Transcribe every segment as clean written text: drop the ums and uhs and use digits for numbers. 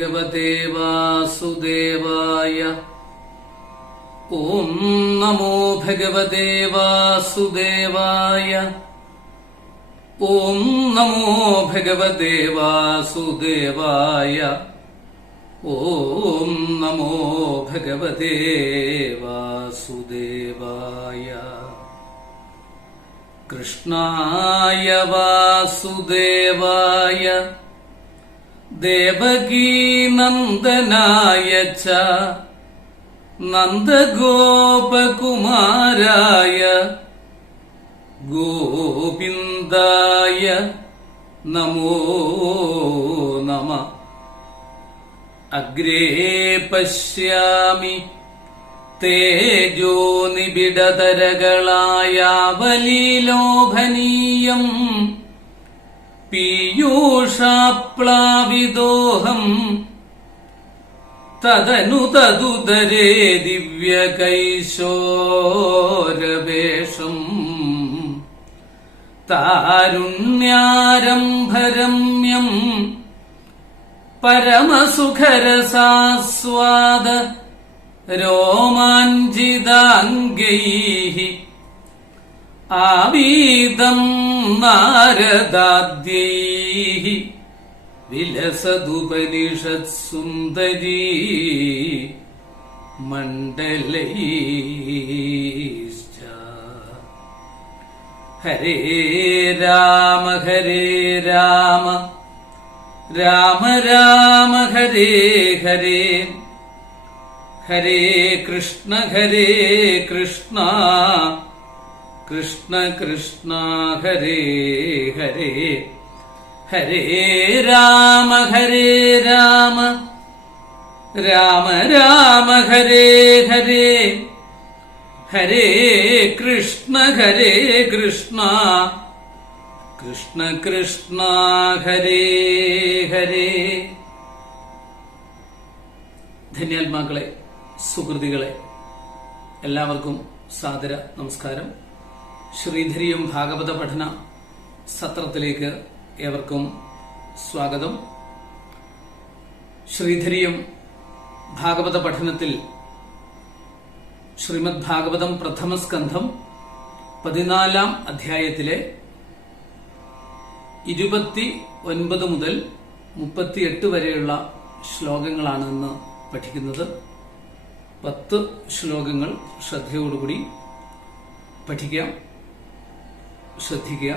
ഭഗവതേ വാസുദേവായ. ഓം നമോ ഭഗവതേ വാസുദേവായ. ഓം നമോ ഭഗവതേ വാസുദേവായ. ഓം നമോ ഭഗവതേ വാസുദേവായ. കൃഷ്ണായ വാസുദേവായ ദേവകീനന്ദനായ ച നന്ദഗോപകുമാരായ ഗോവിന്ദായ നമോ നമഃ. അഗ്രേ പശ്യാമി തേജോനിബിഡതരകളായാവലീലോഭനീയം പീയൂഷാപ്ലാവിദോഹം തദനു തദുദരേ ദിവ്യകൈശോരവേഷം താരുണ്യാരംഭരമ്യം പരമസുഖരസാസ്വാദ രോമാഞ്ചിതാംഗൈഃ ആവീതം നാരദാദ്യൈഃ വിലസതുപനിഷത്സുന്ദരീ മണ്ഡലൈശ്ച. ഹരേ രാമ ഹരേ രാമ രാമ രാമ ഹരേ ഹരേ ഹരേ കൃഷ്ണ കൃഷ്ണ കൃഷ്ണ ഹരേ ഹരേ. ഹരേ രാമ രാമ രാമ ഹരേ ഹരേ ഹരേ കൃഷ്ണ കൃഷ്ണ കൃഷ്ണ ഹരേ ഹരേ. ധന്യാത്മാക്കളെ, സുഹൃതികളെ, എല്ലാവർക്കും സാദര നമസ്കാരം. ശ്രീധരിയും ഭാഗവത പഠന സത്രത്തിലേക്ക് ഏവർക്കും സ്വാഗതം. ശ്രീധരിയും ഭാഗവത പഠനത്തിൽ ശ്രീമദ് ഭാഗവതം പ്രഥമ സ്കന്ധം 14 അധ്യായത്തിലെ 29 മുതൽ 38 വരെയുള്ള ശ്ലോകങ്ങളാണ് ഇന്ന് പഠിക്കുന്നത്. 10 ശ്ലോകങ്ങൾ ശ്രദ്ധയോടുകൂടി പഠിക്കാം, ശ്രദ്ധിക്കുക.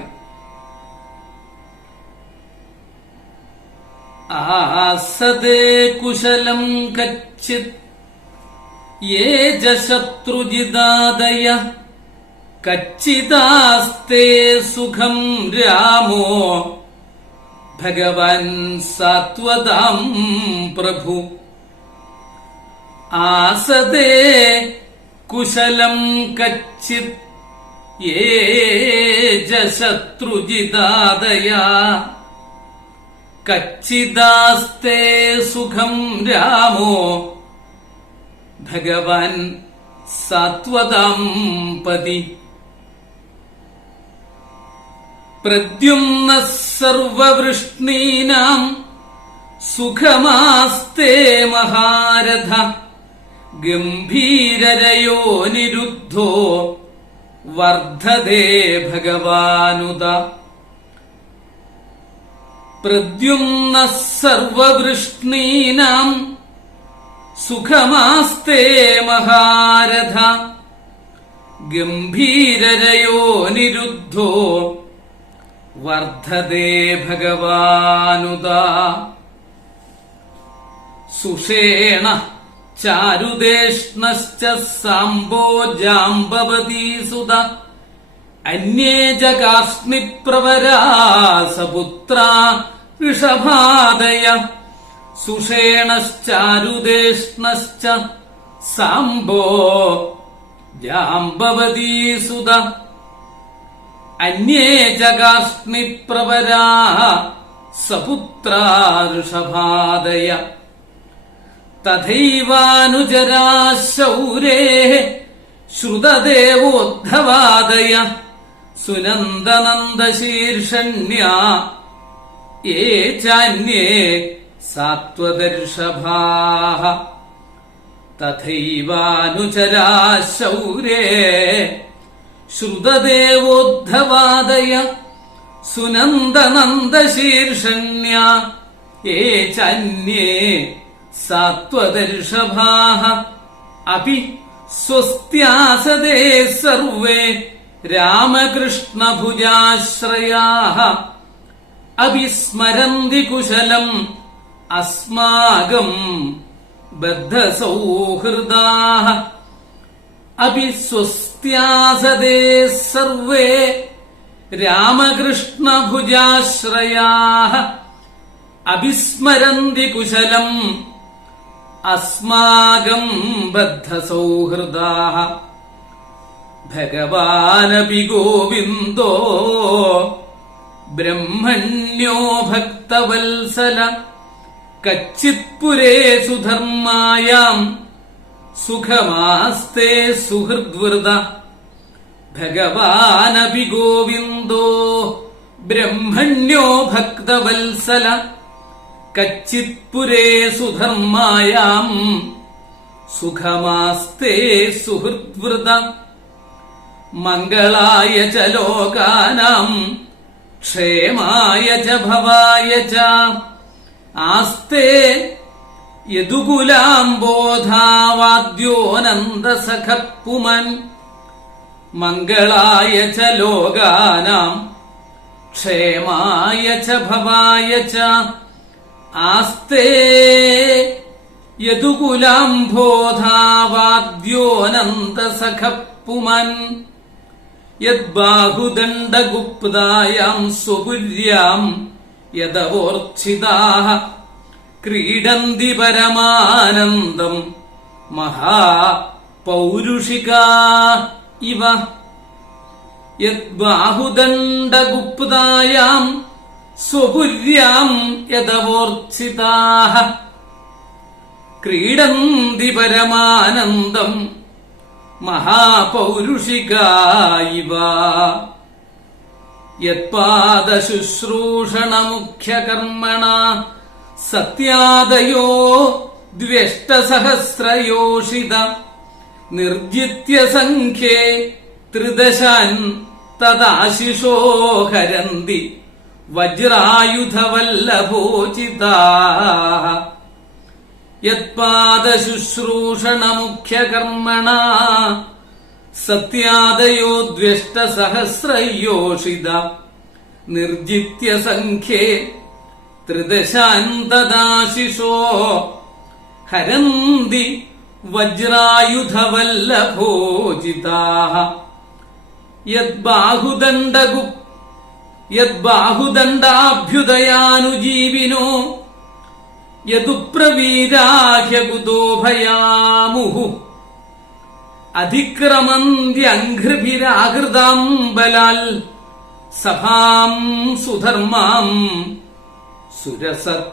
ആസദേ കുശലം കച്ചിത് യേ ശത്രുജിതാദയ കച്ചിദാസ്തേ സുഖം രാമോ ഭഗവാൻ സാത്വതാം പ്രഭു. ആസദേ കുശലം കച്ചിത് യേ ശത്രുജിതാദയ കച്ചിദാസ്തേ സുഖം രാമോ ഭഗവാൻ സാത്വതാം പതി. പ്രദ്യുമ്ന സർവവൃഷ്ണീനാം സുഖമാസ്തേ മഹാരഥ ഗംഭീരരയോ നിരുദ്ധോ വർദ്ധതേ ഭഗവാനുത. പ്രദ്യുമ്ന സർവവൃഷ്ണീനാം സുഖമാസ്തേ മഹാരഥ ഗംഭീരരയോ നിരുദ്ധോ വർദ്ധതേ ഭഗവാനുത. സുഷേണ ചാരുദേഷ്ണശ്ച സാംബോ ജാംബവതീ സുത അന്യേ ജഗാസ്മിപ്രവരാ സപുത്രാ ഋഷഭാദയ. സുഷേണശ്ചാരുദേഷ്ണശ്ച സാംബോ ജാംബവതീ സുത അന്യേ ജഗാസ്മിപ്രവരാ സപുത്രാ ഋഷഭാദയ. തഥൈവാനുചരാ ശൗരേഃ ശ്രുതദേവോദ്ധവാദയ സുനന്ദനന്ദശീർഷണ്യാ യേ ചാന്യേ സാത്വദർശഭാഃ തഥൈവാനുചരാ ശൗരേ ശ്രുതദേവോദ്ധവാദയ സുനന്ദനന്ദശീർഷണ്യാ യേ ചന്യേ സാത്വദർശഭാഃ അപി സ്വസ്ത്യാസദേ സർവേ രാമകൃഷ്ണഭുജാശ്രയാഃ അവിസ്മരന്തി കുശലം അസ്മാകം ബദ്ധസൗഹൃദാഃ അപി സ്വസ്ത്യാസദേ സർവേ രാമകൃഷ്ണഭുജാശ്രയാഃ അവിസ്മരന്തി കുശലം അസ്മാകം ബദ്ധസൗഹൃദാഃ ഭഗവാനപി ഗോവിന്ദോ ബ്രഹ്മണ്യോ ഭക്തവത്സല കച്ചിത്പുരേഷു ധർമായാം സുഖമാസ്തേ സുഹൃദ്വൃത ഭഗവാനപി ഗോവിന്ദോ ബ്രഹ്മണ്യോ ഭക്തവത്സല കച്ചിത്പുരേഷു ധർമായാം സുഖമാസ്തേ സുഹൃദ്വൃത മംഗളായ ച ലോകാനാം ക്ഷേമായ ച ഭവായ ച ആസ്തേ യദുകുലാംബോധാവാദ്യോനന്ദസഖഃ മംഗളായ ച ലോകാനാം ക്ഷേമായ ച ഭവായ ച ആസ്തേ യദുകുലാംബോധാവാദ്യോനന്ദസഖഃ യദ്ബാഹുദണ്ഡഗുപ്തായാം സ്വപുര്യാം യദവോർച്ഛിതാഃ ക്രീഡന്തി പരമാനന്ദം മഹാപൗരുഷികാ ഇവ യദ്ബാഹുദണ്ഡഗുപ്തായാം സ്വപുര്യാം യദവോർച്ഛിതാഃ ക്രീഡന്തി പരമാനന്ദം മഹാപൗരുഷികാ ഇവ യത്പാദശുശ്രൂഷണമുഖ്യകർമ്മണ സത്യാദയോ ദ്വ്യഷ്ടസഹസ്രയോഷിത നിർജിത്യ സംഖ്യേ ത്രിദശാൻ തദാശിഷോ ഹരന്തി വജ്രായുധവല്ലഭോചിതാഃ യത്പാദശുശ്രൂഷണമുഖ്യകർമ്മണ സത്യാദയോ ദ്വ്യഷ്ടസഹസ്രയോഷിത നിർജിത്യ സംഖ്യേ ത്രിദശാൻ തദാശിഷോ ഹരന്തി വജ്രായുധവല്ലഭോചിതാഃ യദ്ബാഹുദണ്ഡാഭ്യുദയാനുജീവിനോ യദുപ്രവീരാഹ്യകുതോ ഭയാമുഹു അധിക്രമന്ത്യഘ്രിഭിരാകൃതാം ബലാൽ സഭാം സുധർമാം സുരസത്തമോചിതാം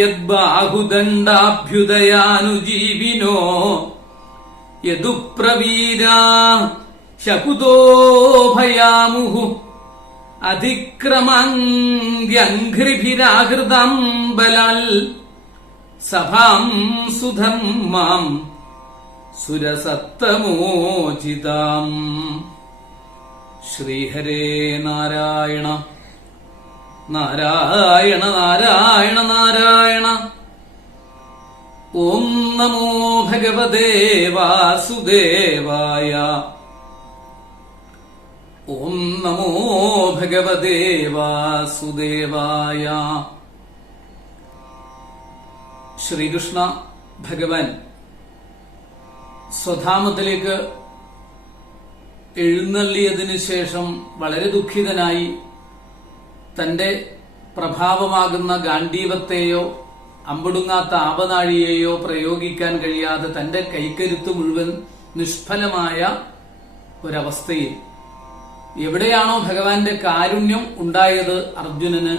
യദ്ബാഹുദണ്ഡാഭ്യുദയാനുജീവിനോ യദുപ്രവീരാ ശകുതോ ഭയാമുഹു അധിക്രമാംഗ്യഘ്രിഭിരാകൃതാം ബലാൽ സഭാം സുധർമാം സുരസത്തമോചിതാം. ശ്രീഹരേ നാരായണ നാരായണ നാരായണ നാരായണ. ഓം നമോ ഭഗവതേ വാസുദേവായ. ഓം നമോ ഭഗവതേ വാസുദേവായ. ശ്രീകൃഷ്ണ ഭഗവാൻ സ്വധാമത്തിലേക്ക് എഴുന്നള്ളിയതിനു ശേഷം വളരെ ദുഃഖിതനായി തന്റെ പ്രഭാവമാകുന്ന ഗാണ്ഡീവത്തെയോ അമ്പടുങ്ങാത്ത ആപനാഴിയെയോ പ്രയോഗിക്കാൻ കഴിയാതെ തന്റെ കൈക്കരുത്ത് മുഴുവൻ നിഷ്ഫലമായ ഒരവസ്ഥയിൽ എവിടെയാണോ ഭഗവാന്റെ കാരുണ്യം ഉണ്ടായത് അർജുനന്,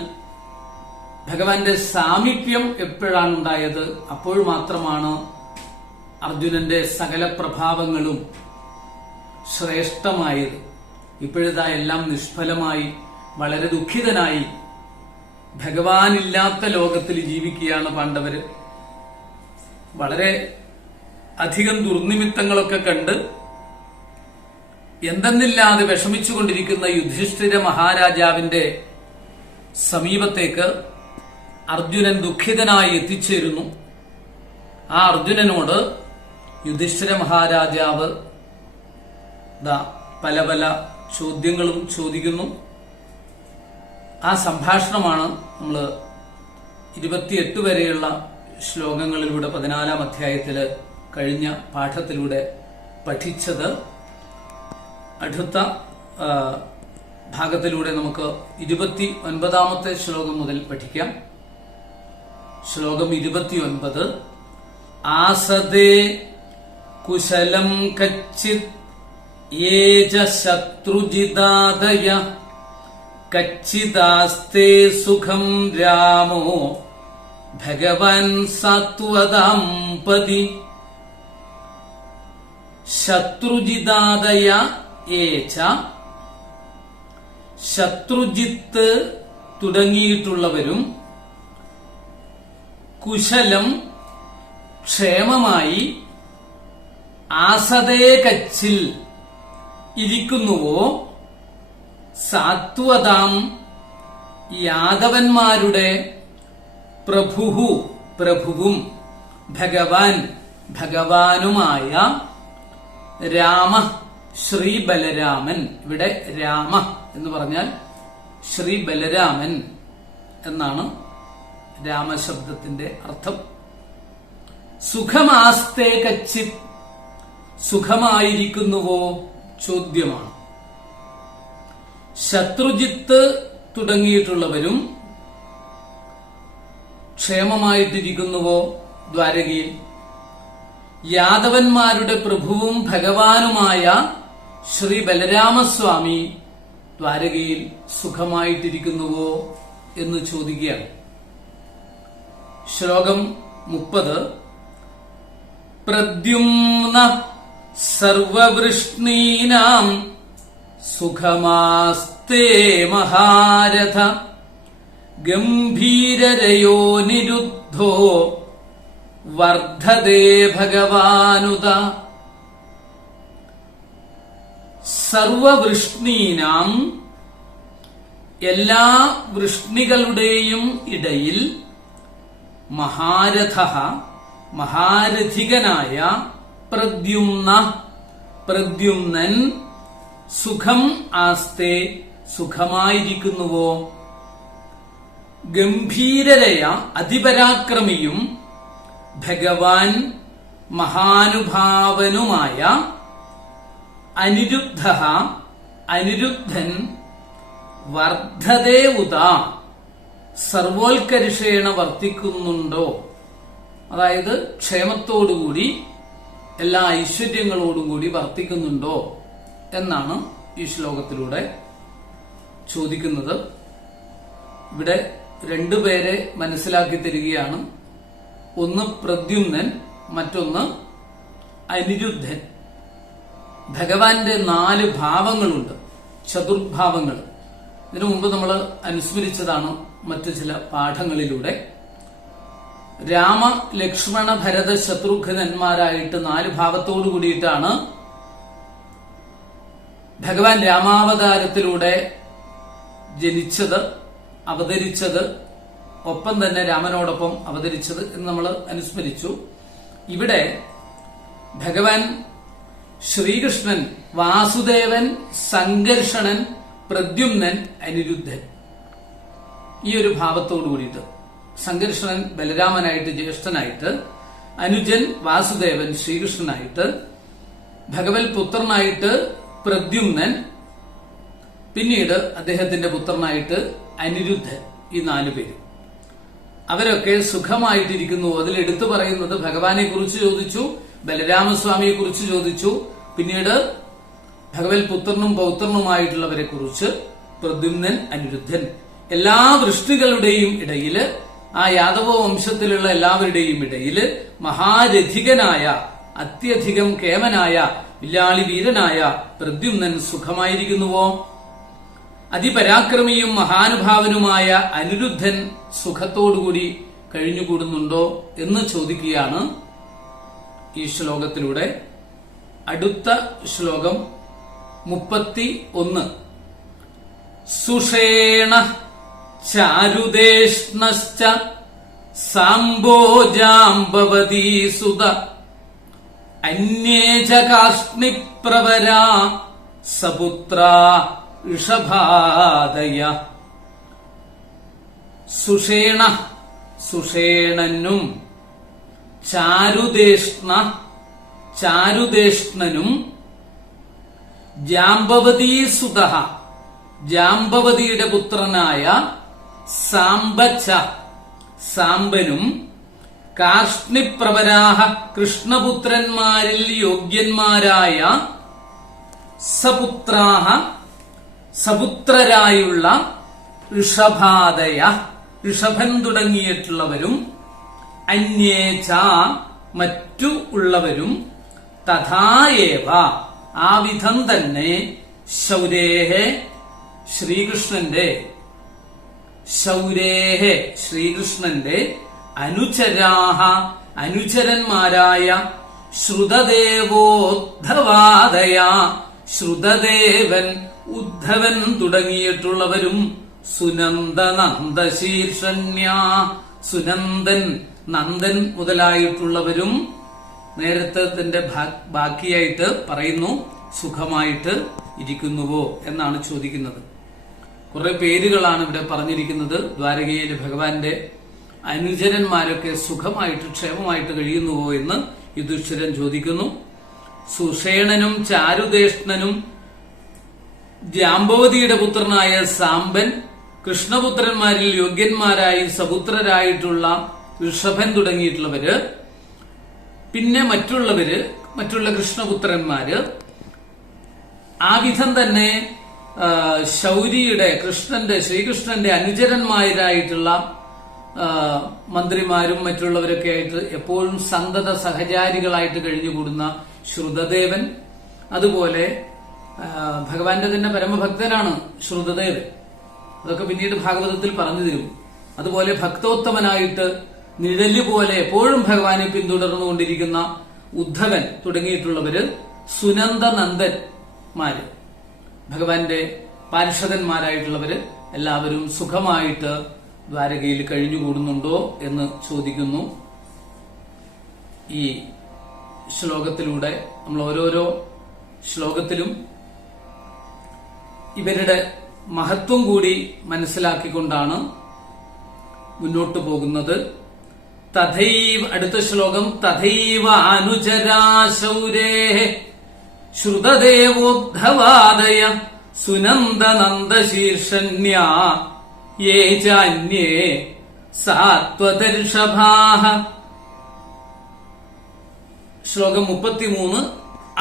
ഭഗവാന്റെ സാമീപ്യം എപ്പോഴാണ് ഉണ്ടായത് അപ്പോൾ മാത്രമാണ് അർജുനന്റെ സകല പ്രഭാവങ്ങളും ശ്രേഷ്ഠമായത്. ഇപ്പോഴതാ എല്ലാം നിഷ്ഫലമായി വളരെ ദുഃഖിതനായി ഭഗവാനില്ലാത്ത ലോകത്തിൽ ജീവിക്കുകയാണ് പാണ്ഡവര്. വളരെ അധികം ദുർനിമിത്തങ്ങളൊക്കെ കണ്ട് എന്തെന്നില്ലാതെ വിഷമിച്ചുകൊണ്ടിരിക്കുന്ന യുധിഷ്ഠിര മഹാരാജാവിന്റെ സമീപത്തേക്ക് അർജുനൻ ദുഃഖിതനായി എത്തിച്ചേരുന്നു. ആ അർജുനനോട് യുധിഷ്ഠിര മഹാരാജാവ് പല പല ചോദ്യങ്ങളും ചോദിക്കുന്നു. ആ സംഭാഷണമാണ് നമ്മൾ 28 വരെയുള്ള ശ്ലോകങ്ങളിലൂടെ 14-ാം അധ്യായത്തില് കഴിഞ്ഞ പാഠത്തിലൂടെ പഠിച്ചത്. അടുത്ത ഭാഗത്തിലൂടെ നമുക്ക് 29-ാമത്തെ ശ്ലോകം മുതൽ പഠിക്കാം. ശ്ലോകം 29. ആസദേ കുശലം കച്ചിത് യേജ ശത്രുജിതാദയ കച്ചിദാസ്തേ സുഖം രാമോ ഭഗവാൻ സാത്വതാംപതി. ശത്രുജിതാദയ ഏച, ശത്രുജിത്ത് തുടങ്ങിയിട്ടുള്ളവരും കുശലം ക്ഷേമമായി ആസദേ കച്ചിൽ ഇരിക്കുന്നുവോ സാത്വതാം യാദവന്മാരുടെ പ്രഭുവും ഭഗവാൻ ഭഗവാനുമായ രാമ ശ്രീ ബലരാമൻ. ഇവിടെ രാമ എന്ന് പറഞ്ഞാൽ ശ്രീ ബലരാമൻ എന്നാണ് രാമശബ്ദത്തിന്റെ അർത്ഥം. സുഖമാസ്തേ കച്ചിത്, സുഖമായിരിക്കുന്നുവോ ചോദ്യമാണ്. ശത്രുജിത്ത് തുടങ്ങിയിട്ടുള്ളവരും ക്ഷേമമായിട്ടിരിക്കുന്നുവോ ദ്വാരകയിൽ. യാദവന്മാരുടെ പ്രഭുവും ഭഗവാനുമായ ശ്രീ ബലരാമസ്വാമി ദ്വാരകയിൽ സുഖമായിട്ടിരിക്കുന്നുവോ എന്ന് ചോദിക്കുകയാണ്. ശ്ലോകം 30. പ്രദ്യുമ്ന സർവവൃഷ്ണീനാം സുഖമാസ്തേ മഹാരഥ ഗംഭീരരയോ നിരുദ്ധോ വർദ്ധതേ ഭഗവാനുത. സർവവൃഷ്ണീനാം, എല്ലാ വൃഷ്ണികളുടെയും ഇടയിൽ, മഹാരഥ മഹാരഥികനായ പ്രദ്യുമ്ന പ്രദ്യുമ്നൻ സുഖം ആസ്തേ സുഖമായിരിക്കുന്നുവോ. ഗംഭീരരയ അതിപരാക്രമിയും ഭഗവാൻ മഹാനുഭാവനുമായ അനിരുദ്ധ അനിരുദ്ധൻ വർദ്ധതേ ഉത സർവോത്കർഷേണ വർത്തിക്കുന്നുണ്ടോ. അതായത് ക്ഷേമത്തോടുകൂടി എല്ലാ ഐശ്വര്യങ്ങളോടും കൂടി വർത്തിക്കുന്നുണ്ടോ എന്നാണ് ഈ ശ്ലോകത്തിലൂടെ ചോദിക്കുന്നത്. ഇവിടെ രണ്ടുപേരെ മനസ്സിലാക്കി തരികയാണ്. ഒന്ന് പ്രദ്യുമ്നൻ, മറ്റൊന്ന് അനിരുദ്ധൻ. ഭഗവാന്റെ 4 ഭാവങ്ങളുണ്ട്, ചതുർഭാവങ്ങൾ. ഇതിനു മുമ്പ് നമ്മൾ അനുസ്മരിച്ചതാണ് മറ്റു ചില പാഠങ്ങളിലൂടെ. രാമ ലക്ഷ്മണ ഭരത ശത്രുഘ്നന്മാരായിട്ട് 4 ഭാവത്തോടു കൂടിയിട്ടാണ് ഭഗവാൻ രാമാവതാരത്തിലൂടെ ജനിച്ചത്, അവതരിച്ചത്, ഒപ്പം തന്നെ രാമനോടൊപ്പം അവതരിച്ചത് എന്ന് നമ്മൾ അനുസ്മരിച്ചു. ഇവിടെ ഭഗവാൻ ശ്രീകൃഷ്ണൻ, വാസുദേവൻ, സംഘർഷണൻ, പ്രദ്യുമ്നൻ, അനിരുദ്ധൻ, ഈ ഒരു ഭാവത്തോടു കൂടിയിട്ട് സംഘർഷണൻ ബലരാമനായിട്ട് ജ്യേഷ്ഠനായിട്ട്, അനുജൻ വാസുദേവൻ ശ്രീകൃഷ്ണനായിട്ട്, ഭഗവത് പുത്രനായിട്ട് പ്രദ്യുമ്നൻ, പിന്നീട് അദ്ദേഹത്തിന്റെ പുത്രനായിട്ട് അനിരുദ്ധൻ. ഈ 4 പേര് അവരൊക്കെ സുഖമായിട്ടിരിക്കുന്നു. അതിൽ എടുത്തു പറയുന്നത് ഭഗവാനെ കുറിച്ച് ചോദിച്ചു, ബലരാമസ്വാമിയെ കുറിച്ച് ചോദിച്ചു, പിന്നീട് ഭഗവത് പുത്രനും പൗത്രനുമായിട്ടുള്ളവരെ കുറിച്ച് പ്രദ്യുമ്നൻ, അനിരുദ്ധൻ. എല്ലാ വൃഷ്ടികളുടെയും ഇടയില്, ആ യാദവ വംശത്തിലുള്ള എല്ലാവരുടെയും ഇടയില് മഹാരഥികനായ, അത്യധികം കേമനായ, വില്ലാളി വീരനായ പ്രദ്യുമ്നൻ സുഖമായിരിക്കുന്നുവോ. അതിപരാക്രമിയും മഹാനുഭാവനുമായ അനിരുദ്ധൻ സുഖത്തോടുകൂടി കഴിഞ്ഞുകൂടുന്നുണ്ടോ എന്ന് ചോദിക്കുകയാണ് ഈ ശ്ലോകത്തിലൂടെ. അടുത്ത ശ്ലോകം 31. സുഷേണ ചാരുദേഷ്ണശ്ച സാംബോജാംബവതീ സുത അന്യേ ച കാഷ്ണിപ്രവരാ സപുത്രാ ഋഷഭാദയ. സുഷേണ സുഷേണനും ചാരുദേഷ്ണനും ജാംബവതീ സുത ജാംബവതിയുടെ പുത്രനായ സാംബനും കാഷ്ണിപ്രവരാഹ കൃഷ്ണപുത്രന്മാരിൽ യോഗ്യന്മാരായ സപുത്രരായുള്ള ഋഷഭാദയ ഋഷഭൻ തുടങ്ങിയിട്ടുള്ളവരും അന്യേച മറ്റു ഉള്ളവരും തഥായേവ ആ വിധം തന്നെ ശൗരേഹേ ശ്രീകൃഷ്ണന്റെ അനുചരന്മാരായ ശ്രുതദേവോദ്ധവാദയ ശ്രുതദേവൻ ഉദ്ധവൻ തുടങ്ങിയിട്ടുള്ളവരും സുനന്ദൻ നന്ദൻ മുതലായിട്ടുള്ളവരും നേരത്തെ ബാക്കിയായിട്ട് പറയുന്നു. സുഖമായിട്ട് ഇരിക്കുന്നുവോ എന്നാണ് ചോദിക്കുന്നത്. കുറെ പേരുകളാണ് ഇവിടെ പറഞ്ഞിരിക്കുന്നത്. ദ്വാരകയിലെ ഭഗവാന്റെ അനുചരന്മാരൊക്കെ സുഖമായിട്ട് ക്ഷേമമായിട്ട് കഴിയുന്നുവോ എന്ന് യുധിഷ്ഠിരൻ ചോദിക്കുന്നു. സുഷേണനും ചാരുദേഷ്ണനും ജാംബവതിയുടെ പുത്രനായ സാംബൻ, കൃഷ്ണപുത്രന്മാരിൽ യോഗ്യന്മാരായി സപുത്രരായിട്ടുള്ള ഋഷഭൻ തുടങ്ങിയിട്ടുള്ളവര്, പിന്നെ മറ്റുള്ള കൃഷ്ണപുത്രന്മാര്, ആ വിധം തന്നെ ശ്രീകൃഷ്ണന്റെ അനുചരന്മാരായിട്ടുള്ള മന്ത്രിമാരും മറ്റുള്ളവരൊക്കെ ആയിട്ട് എപ്പോഴും സന്തത സഹചാരികളായിട്ട് കഴിഞ്ഞുകൂടുന്ന ശ്രുതദേവൻ. അതുപോലെ ഭഗവാന്റെ തന്നെ പരമഭക്തനാണ് ശ്രുതദേവൻ. അതൊക്കെ പിന്നീട് ഭാഗവതത്തിൽ പറഞ്ഞു തരും. അതുപോലെ ഭക്തോത്തമനായിട്ട് നിഴല് പോലെ എപ്പോഴും ഭഗവാനെ പിന്തുടർന്നുകൊണ്ടിരിക്കുന്ന ഉദ്ധവൻ തുടങ്ങിയിട്ടുള്ളവര് സുനന്ദനന്ദന്മാര്, ഭഗവാന്റെ പാർഷദന്മാരായിട്ടുള്ളവര് എല്ലാവരും സുഖമായിട്ട് ദ്വാരകയിൽ കഴിഞ്ഞുകൂടുന്നുണ്ടോ എന്ന് ചോദിക്കുന്നു. ഈ ശ്ലോകത്തിലൂടെ നമ്മൾ ഓരോരോ ശ്ലോകത്തിലും ഇവരുടെ മഹത്വം കൂടി മനസ്സിലാക്കിക്കൊണ്ടാണ് മുന്നോട്ടു പോകുന്നത്. അടുത്ത ശ്ലോകം തഥൈവ അനുചരാശൗരേ ശ്രുതദേവോദ്ധവാദയ സുനന്ദനന്ദശീർഷണ്യാ യേ ചാന്യേ സാത്വതർഷഭാഃ. ശ്ലോകം 33.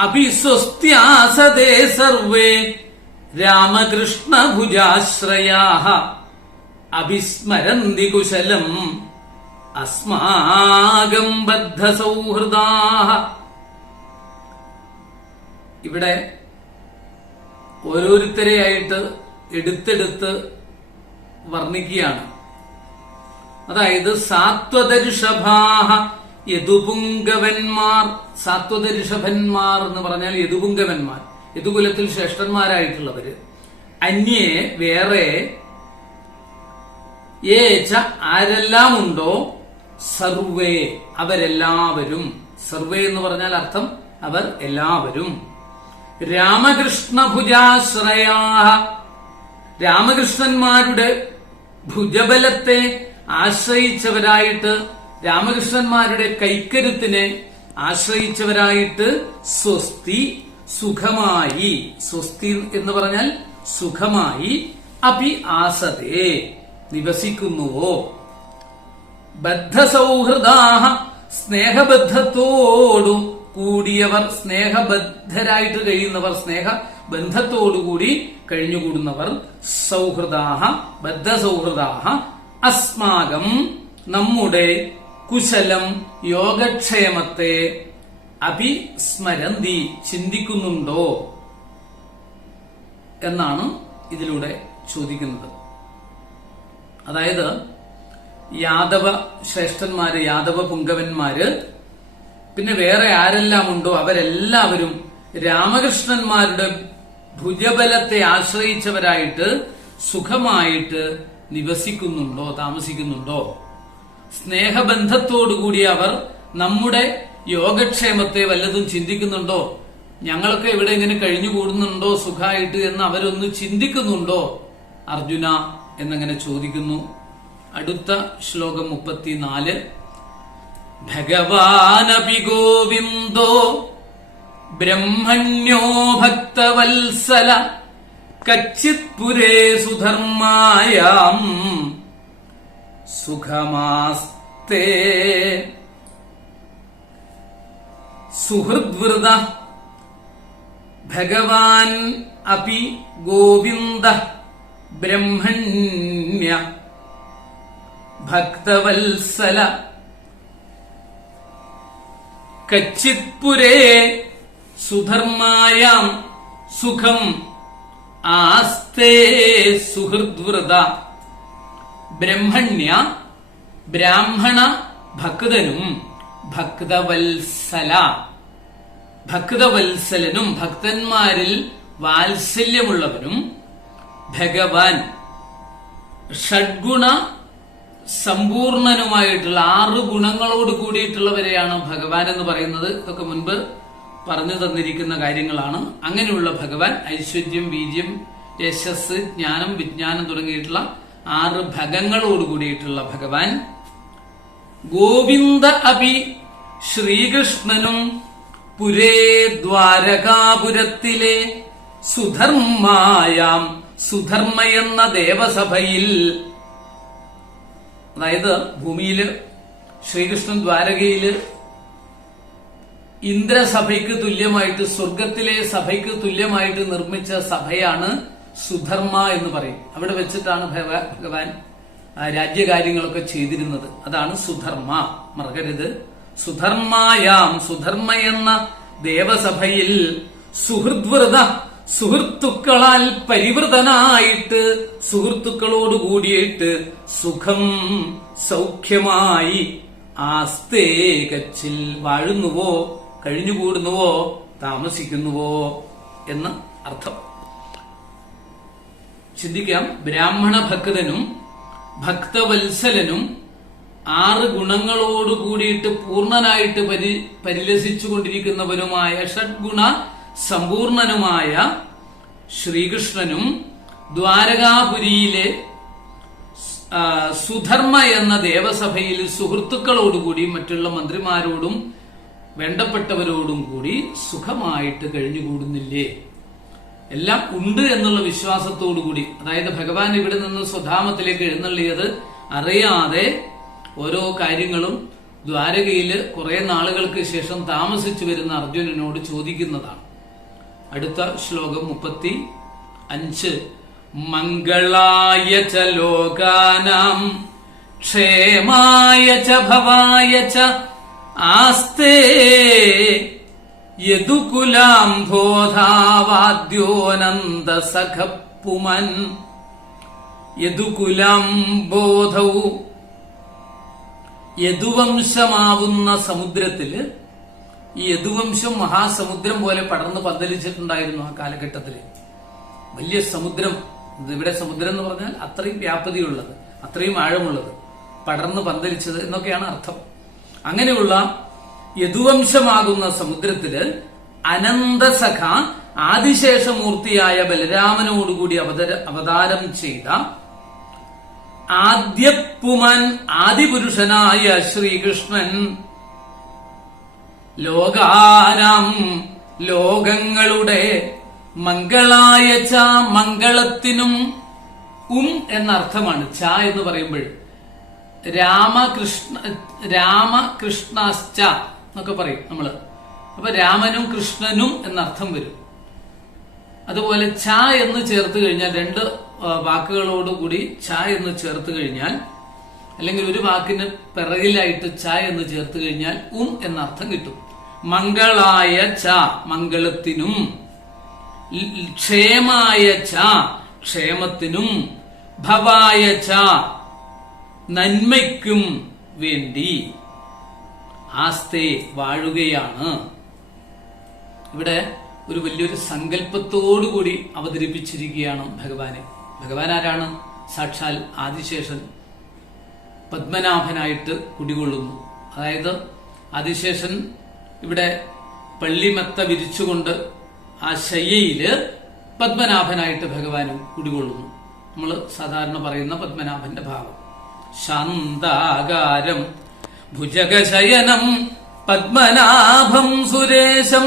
അഭിസ്വസ്ത്യാസദേ സർവേ രാമകൃഷ്ണഭുജാശ്രയാഃ അഭിസ്മരന്തി കുശലം അസ്മാകം ബദ്ധസൗഹൃദാഃ. ഇവിടെ ഓരോരുത്തരെയായിട്ട് എടുത്തെടുത്ത് വർണ്ണിക്കുകയാണ്. അതായത് സാത്വതഋഷഭാഃ യദുപുങ്കവന്മാർ. സാത്വതഋഷഭന്മാർ എന്ന് പറഞ്ഞാൽ യദുപുങ്കവന്മാർ, യദുകുലത്തിൽ ശ്രേഷ്ഠന്മാരായിട്ടുള്ളവര്. അന്യേ വേറെ, ഏച ആരെല്ലാം ഉണ്ടോ, സർവേ അവരെല്ലാവരും. സർവേ എന്ന് പറഞ്ഞാൽ അർത്ഥം അവർ എല്ലാവരും. രാമകൃഷ്ണഭുജാശ്രയാഃ രാമകൃഷ്ണന്മാരുടെ ഭുജബലത്തെ ആശ്രയിച്ചവരായിട്ട്, രാമകൃഷ്ണന്മാരുടെ കൈക്കരുത്തിനെ ആശ്രയിച്ചവരായിട്ട് സ്വസ്തി സുഖമായി. സ്വസ്തി എന്ന് പറഞ്ഞാൽ സുഖമായി. അപി ആസതേ നിവസിക്കുന്നുവോ. ബദ്ധസൗഹൃദാഃ സ്നേഹബദ്ധത്തോടു കൂടിയവർ, സ്നേഹബദ്ധരായിട്ട് കഴിയുന്നവർ, സ്നേഹബന്ധത്തോടുകൂടി കഴിഞ്ഞുകൂടുന്നവർ. സൗഹൃദാഃ ബദ്ധസൗഹൃദാഃ അസ്മാകം നമ്മുടെ കുശലം യോഗക്ഷേമത്തെ അഭിസ്മരന്തി ചിന്തിക്കുന്നുണ്ടോ എന്നാണ് ഇതിലൂടെ ചോദിക്കുന്നത്. അതായത് യാദവ ശ്രേഷ്ഠന്മാര്, യാദവ പുങ്കവന്മാര്, പിന്നെ വേറെ ആരെല്ലാം ഉണ്ടോ അവരെല്ലാവരും രാമകൃഷ്ണന്മാരുടെ ഭുജബലത്തെ ആശ്രയിച്ചവരായിട്ട് സുഖമായിട്ട് നിവസിക്കുന്നുണ്ടോ, താമസിക്കുന്നുണ്ടോ? സ്നേഹബന്ധത്തോടുകൂടി അവർ നമ്മുടെ യോഗക്ഷേമത്തെ വല്ലതും ചിന്തിക്കുന്നുണ്ടോ? ഞങ്ങളൊക്കെ ഇവിടെ ഇങ്ങനെ കഴിഞ്ഞുകൂടുന്നുണ്ടോ സുഖമായിട്ട് എന്ന് അവരൊന്ന് ചിന്തിക്കുന്നുണ്ടോ അർജുന എന്നങ്ങനെ ചോദിക്കുന്നു. അടുത്ത ശ്ലോകം 34. ഭഗവാനപി ഗോവിന്ദോ ബ്രഹ്മണ്യോ ഭക്തവത്സല കച്ചിത് പുരേ സുധർമായാം സുഖമാസ്തേ സുഹൃദ്വൃത. ഭഗവാൻ അപി ഗോവിന്ദ ബ്രഹ്മണ്യ ഭക്തവത്സല കച്ചിത് പുരേ സുധർമായാം സുഖം ആസ്തേ സുഹൃദ്വൃത. ബ്രഹ്മണ്യ ബ്രാഹ്മണ ഭക്തനും ഭക്തവത്സല ഭക്തവത്സലനും ഭക്തന്മാരിൽ വാത്സല്യമുള്ളവനും ഭഗവാൻ ഷഡ്ഗുണ സമ്പൂർണനുമായിട്ടുള്ള 6 ഗുണങ്ങളോട് കൂടിയിട്ടുള്ളവരെയാണ് ഭഗവാൻ എന്ന് പറയുന്നത്. ഇതൊക്കെ മുൻപ് പറഞ്ഞു തന്നിരിക്കുന്ന കാര്യങ്ങളാണ്. അങ്ങനെയുള്ള ഭഗവാൻ ഐശ്വര്യം, വീര്യം, യശസ്, ജ്ഞാനം, വിജ്ഞാനം തുടങ്ങിയിട്ടുള്ള 6 ഭഗങ്ങളോട് കൂടിയിട്ടുള്ള ഭഗവാൻ. ഗോവിന്ദ അപി ശ്രീകൃഷ്ണനും പുരേ ദ്വാരകാപുരത്തിലെ സുധർമായാം സുധർമ്മ എന്ന ദേവസഭയിൽ, അതായത് ഭൂമിയില് ശ്രീകൃഷ്ണൻ ദ്വാരകയില് ഇന്ദ്രസഭയ്ക്ക് തുല്യമായിട്ട്, സ്വർഗത്തിലെ സഭയ്ക്ക് തുല്യമായിട്ട് നിർമ്മിച്ച സഭയാണ് സുധർമ്മ എന്ന് പറയും. അവിടെ വെച്ചിട്ടാണ് ഭഗവാൻ രാജ്യകാര്യങ്ങളൊക്കെ ചെയ്തിരുന്നത്. അതാണ് സുധർമ്മ, മറക്കരുത്. സുധർമായാം സുധർമ്മ എന്ന ദേവസഭയിൽ സുഹൃദ്വൃത സുഹൃത്തുക്കളാൽ പരിവൃതനായിട്ട്, സുഹൃത്തുക്കളോട് കൂടിയിട്ട് സുഖം സൗഖ്യമായി ആസ്തേ കച്ചിൽ വാഴുന്നുവോ, കഴിഞ്ഞുകൂടുന്നുവോ, താമസിക്കുന്നുവോ എന്ന് അർത്ഥം. ചിന്തിക്കാം. ബ്രാഹ്മണ ഭക്തനും ഭക്തവത്സലനും 6 ഗുണങ്ങളോട് കൂടിയിട്ട് പൂർണ്ണനായിട്ട് പരിലസിച്ചുകൊണ്ടിരിക്കുന്നവനുമായ ഷഡ്ഗുണ സമ്പൂർണനുമായ ശ്രീകൃഷ്ണനും ദ്വാരകാപുരിയിലെ സുധർമ്മ എന്ന ദേവസഭയിൽ സുഹൃത്തുക്കളോടുകൂടി മറ്റുള്ള മന്ത്രിമാരോടും വേണ്ടപ്പെട്ടവരോടും കൂടി സുഖമായിട്ട് കഴിഞ്ഞുകൂടുന്നില്ലേ? എല്ലാം ഉണ്ട് എന്നുള്ള വിശ്വാസത്തോടുകൂടി, അതായത് ഭഗവാൻ ഇവിടെ നിന്ന് സ്വധാമത്തിലേക്ക് എഴുന്നള്ളിയത് അറിയാതെ ഓരോ കാര്യങ്ങളും ദ്വാരകയില് കുറെ നാളുകൾക്ക് ശേഷം താമസിച്ചു വരുന്ന അർജുനനോട് ചോദിക്കുന്നതാണ്. അടുത്ത ശ്ലോകം 35. മംഗളായ ച ലോകാനാം ക്ഷേമായ ച ഭവായ ച ആസ്തേ യദുകുലാംബോധാവാദ്യോനന്ദ സഖപുമൻ. യദുകുലാംബോധൗ യദുവംശമാവുന്ന സമുദ്രത്തില്, ഈ യദുവംശം മഹാസമുദ്രം പോലെ പടർന്ന് പന്തലിച്ചിട്ടുണ്ടായിരുന്നു ആ കാലഘട്ടത്തില്. വലിയ സമുദ്രം, ഇവിടെ സമുദ്രം എന്ന് പറഞ്ഞാൽ അത്രയും വ്യാപ്തിയുള്ളത്, അത്രയും ആഴമുള്ളത്, പടർന്ന് പന്തലിച്ചത് എന്നൊക്കെയാണ് അർത്ഥം. അങ്ങനെയുള്ള യദുവംശമാകുന്ന സമുദ്രത്തില് അനന്തസഖ ആദിശേഷമൂർത്തിയായ ബലരാമനോടുകൂടി അവതാരം ചെയ്ത ആദ്യപ്പുമൻ ആദിപുരുഷനായ ശ്രീകൃഷ്ണൻ ലോകാനാം ലോകങ്ങളുടെ മംഗളായ ച മംഗളത്തിനും എന്നർത്ഥമാണ്. ച എന്ന് പറയുമ്പോൾ രാമകൃഷ്ണശ്ച എന്നൊക്കെ പറയും നമ്മള്. അപ്പൊ രാമനും കൃഷ്ണനും എന്നർത്ഥം വരും. അതുപോലെ ച എന്ന് ചേർത്ത് കഴിഞ്ഞാൽ, 2 വാക്കുകളോടുകൂടി ച എന്ന് ചേർത്ത് കഴിഞ്ഞാൽ, അല്ലെങ്കിൽ ഒരു വാക്കിന് പിറകിലായിട്ട് ച എന്ന് ചേർത്ത് കഴിഞ്ഞാൽ എന്നർത്ഥം കിട്ടും. മംഗളായ ച മംഗളത്തിനും, ക്ഷേമായ ച ക്ഷേമത്തിനും ഭവായ ച നന്മയ്ക്കും വേണ്ടി ആസ്തേ വാഴുകയാണ്. ഇവിടെ ഒരു വലിയൊരു സങ്കല്പത്തോടുകൂടി അവതരിപ്പിച്ചിരിക്കുകയാണ് ഭഗവാനെ. ഭഗവാൻ ആരാണ്? സാക്ഷാൽ ആദിശേഷൻ പത്മനാഭനായിട്ട് കുടികൊള്ളുന്നു. അതായത് ആദിശേഷൻ ഇവിടെ പള്ളിമെത്ത വിരിച്ചുകൊണ്ട് ആ ശയ്യയില് പത്മനാഭനായിട്ട് ഭഗവാനും കുടികൊള്ളുന്നു. നമ്മൾ സാധാരണ പറയുന്ന പത്മനാഭന്റെ ഭാവം. ശാന്താകാരം ഭുജഗശയനം പത്മനാഭം സുരേശം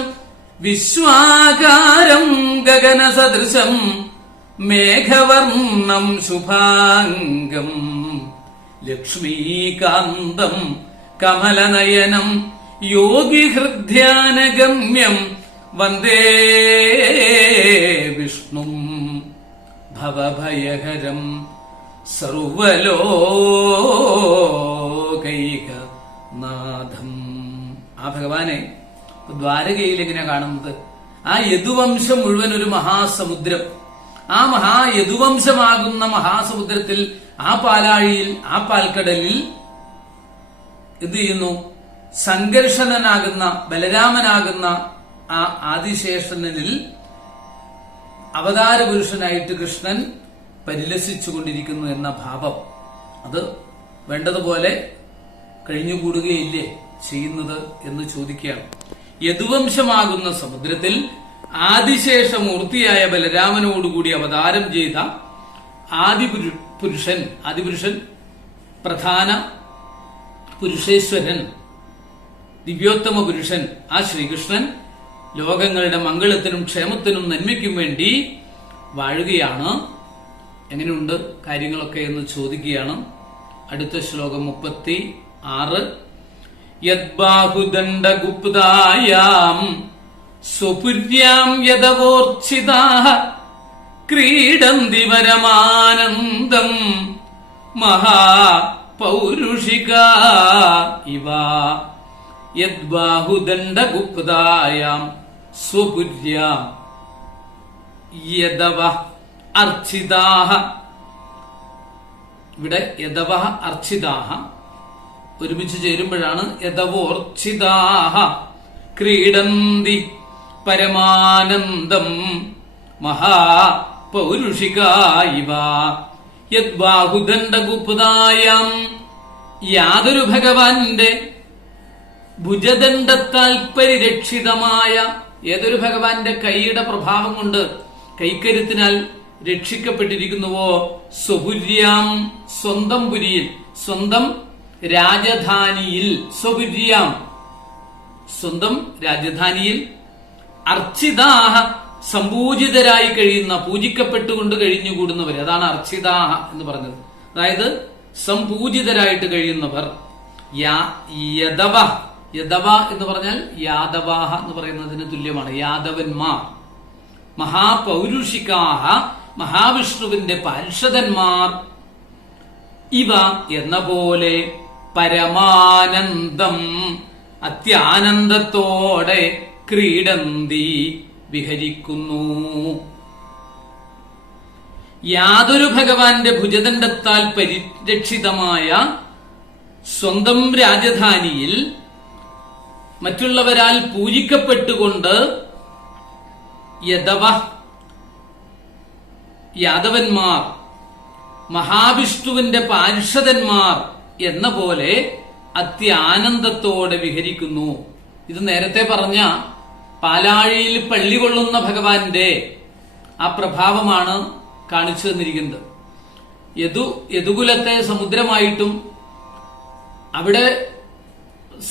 വിശ്വാകാരം ഗഗനസദൃശം മേഘവർണം ശുഭാംഗം ലക്ഷ്മീകാന്തം കമലനയനം യോഗിഹൃദ്ധ്യാനഗമ്യം വന്ദേ വിഷ്ണും ഭവഭയഹരം സർവലോകൈകനാഥം. ആ ഭഗവാനെ ദ്വാരകയിൽ എങ്ങനെ കാണുന്നത്? ആ യദുവംശം മുഴുവൻ ഒരു മഹാസമുദ്രം. ആ യദുവംശമാകുന്ന മഹാസമുദ്രത്തിൽ, ആ പാലാഴിയിൽ, ആ പാൽക്കടലിൽ എന്ത് ചെയ്യുന്നു? സംഘർഷണനാകുന്ന ബലരാമനാകുന്ന ആ ആദിശേഷനിൽ അവതാര പുരുഷനായിട്ട് കൃഷ്ണൻ പരിലസിച്ചുകൊണ്ടിരിക്കുന്നു എന്ന ഭാവം. അത് വേണ്ടതുപോലെ കഴിഞ്ഞുകൂടുകയില്ലേ ചെയ്യുന്നത് എന്ന് ചോദിക്കുകയാണ്. യദുവംശമാകുന്ന സമുദ്രത്തിൽ ആദിശേഷമൂർത്തിയായ ബലരാമനോടുകൂടി അവതാരം ചെയ്ത ആദിപുരുഷൻ പ്രധാന പുരുഷേശ്വരൻ, ദിവ്യോത്തമ പുരുഷൻ ആ ശ്രീകൃഷ്ണൻ ലോകങ്ങളുടെ മംഗളത്തിനും ക്ഷേമത്തിനും നന്മയ്ക്കും വേണ്ടി വാഴുകയാണ്. എങ്ങനെയുണ്ട് കാര്യങ്ങളൊക്കെ എന്ന് ചോദിക്കുകയാണ്. അടുത്ത ശ്ലോകം 36. യദ്ബാഹുദണ്ഡഗുപ്തായാം സ്വപുര്യാം യദവോർച്ഛിതാഃ ക്രീഡന്തി പരമാനന്ദം മഹാപൗരുഷികാ ഇവ. യദ്ബാഹുദണ്ഡഗുപ്തായാം സ്വപുര്യാം യദവ അർച്ചിതാഃ. ഇവിടെ യദവ അർച്ചിതാഃ ഒരുമിച്ച് ചേരുമ്പോഴാണ് യദവോർച്ഛിതാഃ ക്രീഡന്തി പരമാനന്ദം മഹാപൗരുഷികാ ഇവ. യദ്ബാഹുദണ്ഡഗുപ്തായാം യാതൊരു ഭഗവാന്റെ ഭുജദണ്ഡത്താൽ പരിരക്ഷിതമായ, ഏതൊരു ഭഗവാന്റെ കൈയുടെ പ്രഭാവം കൊണ്ട് കൈക്കരുത്തിനാൽ രക്ഷിക്കപ്പെട്ടിരിക്കുന്നുവോ, സ്വപുര്യാം സ്വന്തം പുരിയിൽ, സ്വന്തം രാജധാനിയിൽ, സ്വപുര്യാം സ്വന്തം രാജധാനിയിൽ, അർച്ചിതാഹ സംപൂജിതരായി കഴിയുന്ന, പൂജിക്കപ്പെട്ടുകൊണ്ട് കഴിഞ്ഞുകൂടുന്നവർ, അതാണ് അർച്ചിതാഹ എന്ന് പറഞ്ഞത്. അതായത് സംപൂജിതരായിട്ട് കഴിയുന്നവർ. യദവ, യദവ എന്ന് പറഞ്ഞാൽ യാദവാഹ എന്ന് പറയുന്നതിന് തുല്യമാണ്. യാദവന്മാർ. മഹാപൗരുഷികാഹ മഹാവിഷ്ണുവിന്റെ പാർഷദന്മാർ. ഇവ എന്ന പോലെ പരമാനന്ദം അത്യാനന്ദത്തോടെ ക്രീഡന്തി വിഹരിക്കുന്നു. യാതൊരു ഭഗവാന്റെ ഭുജദണ്ഡത്താൽ പരിരക്ഷിതമായ സ്വന്തം രാജധാനിയിൽ മറ്റുള്ളവരാൽ പൂജിക്കപ്പെട്ടുകൊണ്ട് യാദവന്മാർ മഹാവിഷ്ണുവിന്റെ പാർഷദന്മാർ എന്ന പോലെ അത്യാനന്ദത്തോടെ വിഹരിക്കുന്നു. ഇത് നേരത്തെ പറഞ്ഞ പാലാഴിയിൽ പള്ളി കൊള്ളുന്ന ഭഗവാന്റെ ആ പ്രഭാവമാണ് കാണിച്ചു തന്നിരിക്കുന്നത്. യദുകുലത്തെ സമുദ്രമായിട്ടും അവിടെ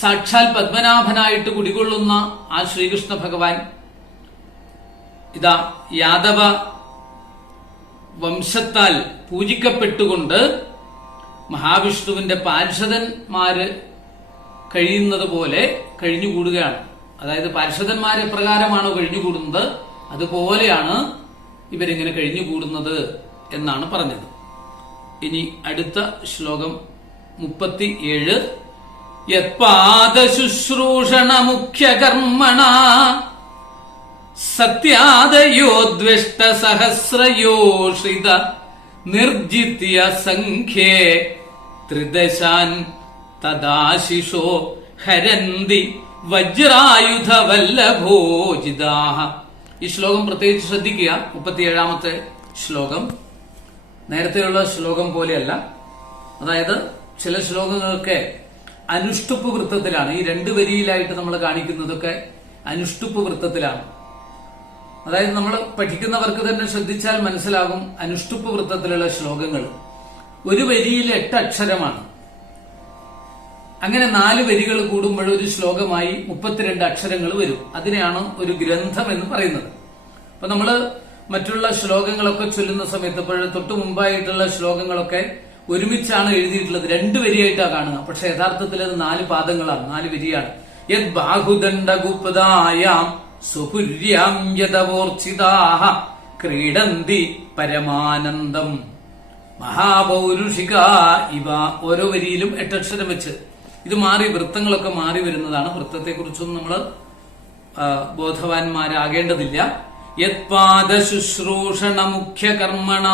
സാക്ഷാൽ പത്മനാഭനായിട്ട് കുടികൊള്ളുന്ന ആ ശ്രീകൃഷ്ണ ഭഗവാൻ ഇതാ യാദവ വംശത്താൽ പൂജിക്കപ്പെട്ടുകൊണ്ട് മഹാവിഷ്ണുവിന്റെ പാർഷദന്മാര് കഴിയുന്നത് പോലെ കഴിഞ്ഞുകൂടുകയാണ്. അതായത് പാർഷദന്മാർ എപ്രകാരമാണോ കഴിഞ്ഞുകൂടുന്നത് അതുപോലെയാണ് ഇവരിങ്ങനെ കഴിഞ്ഞുകൂടുന്നത് എന്നാണ് പറഞ്ഞത്. ഇനി അടുത്ത ശ്ലോകം 37. യത്പാദശുശ്രൂഷണ മുഖ്യകർമ്മണ സത്യാദയോ ദ്വേഷ്ട സഹസ്രയോഷിത നിർജിത്യ സംഖ്യേ ത്രിദശാൻ തദാശിഷോ ഹരന്തി വജ്രായുധ വല്ലഭോജിതാഹ. ഈ ശ്ലോകം പ്രത്യേകിച്ച് ശ്രദ്ധിക്കുക. 37ാമത്തെ ശ്ലോകം നേരത്തെയുള്ള ശ്ലോകം പോലെയല്ല. അതായത് ചില ശ്ലോകങ്ങളൊക്കെ അനുഷ്ടുപ്പ് വൃത്തത്തിലാണ്. ഈ 2 വരിയിലായിട്ട് നമ്മൾ കാണിക്കുന്നതൊക്കെ അനുഷ്ടുപ്പ് വൃത്തത്തിലാണ്. അതായത് നമ്മൾ പഠിക്കുന്നവർക്ക് തന്നെ ശ്രദ്ധിച്ചാൽ മനസ്സിലാകും. അനുഷ്ടുപ്പ് വൃത്തത്തിലുള്ള ശ്ലോകങ്ങൾ ഒരു വരിയിൽ 8 അക്ഷരമാണ്. അങ്ങനെ 4 വരികൾ കൂടുമ്പോൾ ഒരു ശ്ലോകമായി 32 അക്ഷരങ്ങൾ വരും. അതിനെയാണ് ഒരു ഗ്രന്ഥം എന്ന് പറയുന്നത്. അപ്പൊ നമ്മള് മറ്റുള്ള ശ്ലോകങ്ങളൊക്കെ ചൊല്ലുന്ന സമയത്ത് തൊട്ടു മുമ്പായിട്ടുള്ള ശ്ലോകങ്ങളൊക്കെ ഒരുമിച്ചാണ് എഴുതിയിട്ടുള്ളത്. 2 വരിയായിട്ടാണ് കാണുക. പക്ഷെ യഥാർത്ഥത്തിൽ അത് 4 പാദങ്ങളാണ്, 4 വരിയാണ്. യത് ബാഹുദണ്ഡഗുപ്തായാം സുപുര്യാം യദവോർച്ചിതാഹ ക്രീഡന്തി പരമാനന്ദം മഹാപൗരുഷിക ഇവ. ഓരോ വരിയിലും 8 അക്ഷരം വെച്ച്. ഇത് മാറി, വൃത്തങ്ങളൊക്കെ മാറി വരുന്നതാണ്. വൃത്തത്തെ കുറിച്ചൊന്നും നമ്മൾ ബോധവാന്മാരാകേണ്ടതില്ല. യത്പാദ ശുശ്രൂഷണ മുഖ്യ കർമ്മണ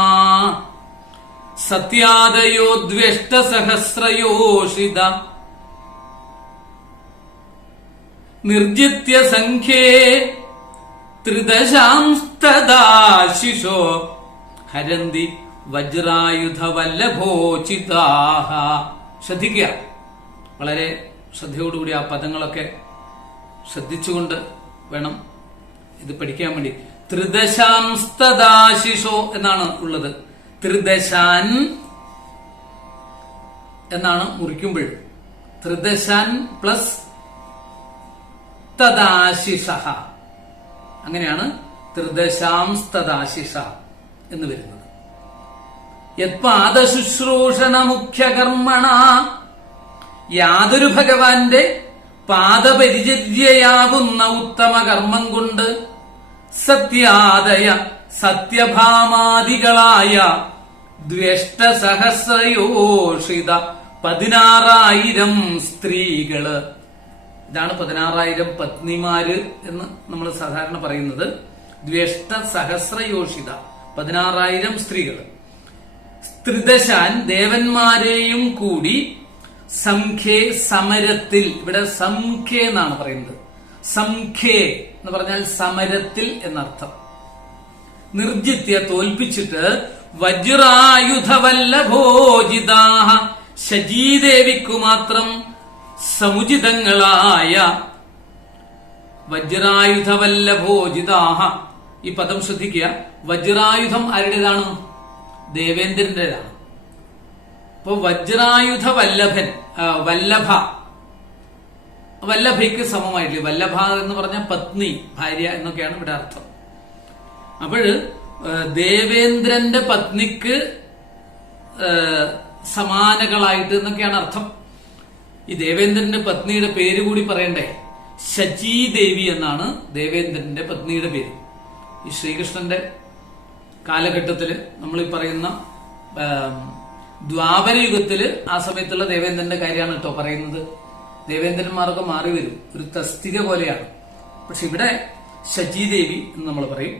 സത്യാദയോ ദ്വേഷ്ട സഹസ്രയോഷിത നിർജിത്യ സംഖ്യേ ത്രിദശാംസ്തദാശിഷോ ഹരന്തി വജ്രായുധ വല്ലഭോചിതാഹ. ശ്രദ്ധിക്കുക, വളരെ ശ്രദ്ധയോടുകൂടി ആ പദങ്ങളൊക്കെ ശ്രദ്ധിച്ചുകൊണ്ട് വേണം ഇത് പഠിക്കാൻ വേണ്ടി. ത്രിദശാംസ്തദാശിഷോ എന്നാണ് ഉള്ളത്. ത്രിദശാൻ എന്നാണ് മുറിക്കുമ്പോൾ. ത്രിദശാൻ പ്ലസ് തദാശിഷ, അങ്ങനെയാണ് ത്രിദശാംസ്തദാശിഷ എന്ന് വരുന്നത്. യത്പാദശുശ്രൂഷണ മുഖ്യ കർമ്മണ, യാതൊരു ഭഗവാന്റെ പാദപരിചര്യയാകുന്ന ഉത്തമ കർമ്മം കൊണ്ട് സത്യാദയ സത്യഭാമാദികളായ ദ്വേഷ്ട സഹസ്രയോഷിത 16,000 സ്ത്രീകള്. ഇതാണ് 16,000 പത്നിമാര് എന്ന് നമ്മൾ സാധാരണ പറയുന്നത്. ദ്വേഷ്ട സഹസ്രയോഷിത 16,000 സ്ത്രീകള്. ത്രിദശാൻ ദേവന്മാരെയും കൂടി സംഖ്യേ സമരത്തിൽ. ഇവിടെ സംഖ്യേ എന്നാണ് പറയുന്നത്. സംഖ്യേ എന്ന് പറഞ്ഞാൽ സമരത്തിൽ എന്നർത്ഥം. നിർജിത്യ തോൽപ്പിച്ചിട്ട് വജ്രായുധവല്ലഭോജിതാഹ ശചീദേവിക്കു മാത്രം സമുചിതങ്ങളായ വജ്രായുധവല്ലഭോജിതാഹ. ഈ പദം ശ്രദ്ധിക്കുക. വജ്രായുധം ആരുടേതാണ്? ദേവേന്ദ്രന്റേതാണ്. അപ്പൊ വജ്രായുധ വല്ലഭൻ, വല്ലഭ, വല്ലഭയ്ക്ക് സമമായിട്ടില്ല. വല്ലഭ എന്ന് പറഞ്ഞ പത്നി, ഭാര്യ എന്നൊക്കെയാണ് ഇവിടെ അർത്ഥം. അപ്പോഴ് ദേവേന്ദ്രന്റെ പത്നിക്ക് സമാനകളായിട്ട് എന്നൊക്കെയാണ് അർത്ഥം. ഈ ദേവേന്ദ്രന്റെ പത്നിയുടെ പേര് കൂടി പറയണ്ടേ? ശചീദേവി എന്നാണ് ദേവേന്ദ്രന്റെ പത്നിയുടെ പേര്. ഈ ശ്രീകൃഷ്ണന്റെ കാലഘട്ടത്തില് നമ്മൾ ഈ പറയുന്ന ദ്വാപരയുഗത്തില് ആ സമയത്തുള്ള ദേവേന്ദ്രന്റെ കാര്യമാണ് കേട്ടോ പറയുന്നത്. ദേവേന്ദ്രന്മാരൊക്കെ മാറി വരും, ഒരു തസ്തിക പോലെയാണ്. പക്ഷെ ഇവിടെ ശചീദേവി എന്ന് നമ്മൾ പറയും.